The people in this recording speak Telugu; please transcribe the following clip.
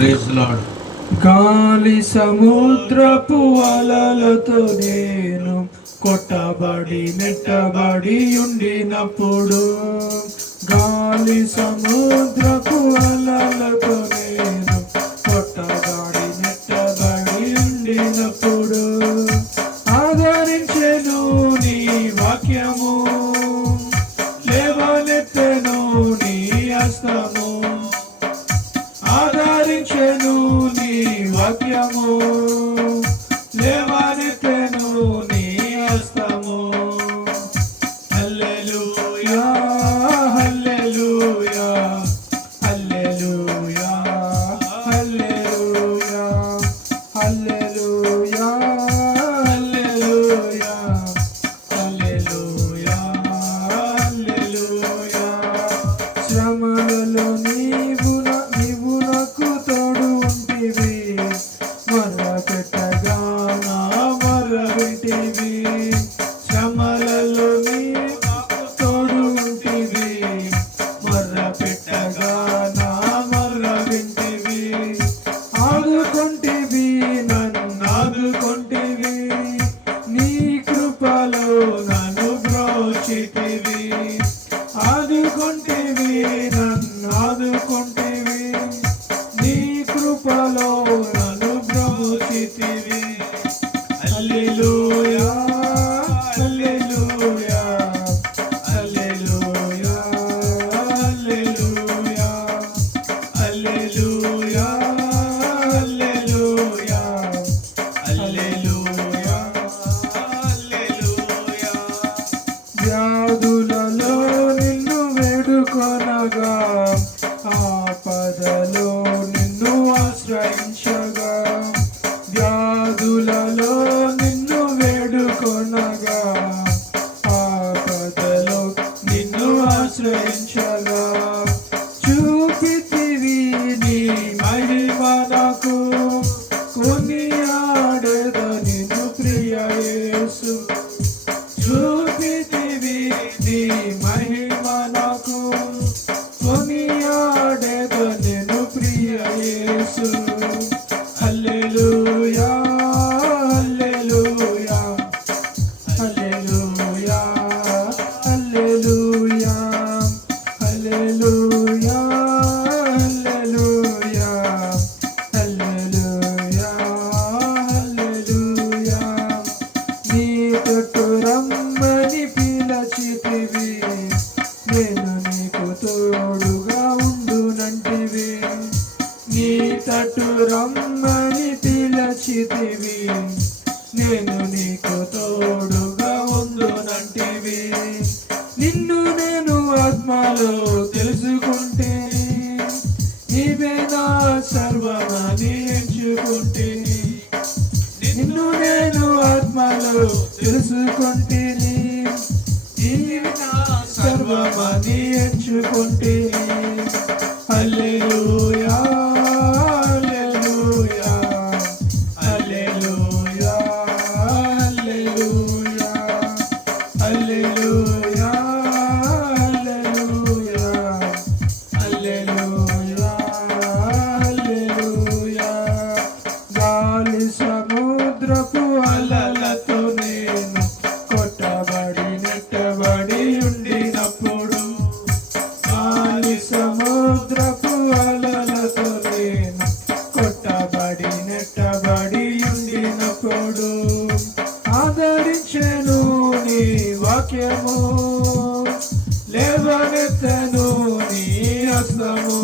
Praise lord. గాలి సముద్రపు అలలతో నేను కొట్టబడి నెట్టబడి ఉండినప్పుడు, గాలి సముద్రపు అలలతో నేను కొట్టబడి నెట్టబడి ఉండినప్పుడు, ఆదరించెను నీ వాక్యము, లేవనెత్తెను నీ హస్తము. ఆదరించెను నీ వాక్యము, లేవనెత్తెను నీ హస్తము. హల్లెలూయా హల్లెలూయా హల్లెలూయా హల్లెలూయా హల్లెలూయా హల్లెలూయా హల్లెలూయా హల్లెలూయా. శ్రమలలో నీవు నాకు తోడు ఉంటివి, మొర్ర పెట్టగా నా మొర్ర వింటివి. శ్రమలలో నీవు నాకు తోడు ఉంటివి, మొర్ర పెట్టగా నా మొర్ర వింటివి. ఆదుకొంటివి నన్ను ఆదుకొంటివి, నీ కృపలో నన్ను బ్రోచితివి. ఆదుకొంటివి నన్ను ఆదుకొంటివి, నీ కృపలో నన్ను బ్రోచితివి. హల్లెలూయా హల్లెలూయా హల్లెలూయా హల్లెలూయా హల్లెలూయా హల్లెలూయా హల్లెలూయా హల్లెలూయా. వ్యాధులలో నిన్ను వేడుకొనగా, ఆపదలో నిన్ను ఆశ్రయించగా. వ్యాధులలో నిన్ను వేడుకొనగా, ఆపదలో నిన్ను ఆశ్రయించగా. చూపితివి నీ మహిమ నాకు, కొనియాడెద నిన్ను ప్రియ యేసు. చూపితివి నీ మహిమ నాకు, కొనియాడెద నిన్ను ప్రియ యేసు. హల్లెలూయా హల్లెలూయా హల్లెలూయా హల్లెలూయా హల్లెలూయా హల్లెలూయా హల్లెలూయా హల్లెలూయా. నీ తట్టు రమ్మని పిలచితివి, నేను నీకు తోడుగా ఉండునంటివి. నీ తట్టు రమ్మని పిలచితివి, నేను నీకు తోడుగా ఉండునంటివి. నిన్ను నేను ఆత్మలో తెలుసుకుంటే, నీవే నా సర్వమని ఎంచుకుంటే. నిన్ను నేను ఆత్మలో తెలుసుకుంటే, నీవే నా సర్వమని ఎంచుకుంటే. హల్లెలూయా హల్లెలూయా హల్లెలూయా హల్లెలూయా హల్లెలూయా హల్లెలూయా హల్లెలూయా హల్లెలూయా. గాలి సముద్రపు అలలతో నేను కొట్టబడి నెట్టబడి ఉండినప్పుడు, గాలి సముద్రపు అలలతో నేను కొట్టబడి నెట్టబడి ఉండినప్పుడు, ఆదరించెను నీ వాక్యము, లేవనెత్తెను నీ హస్తము.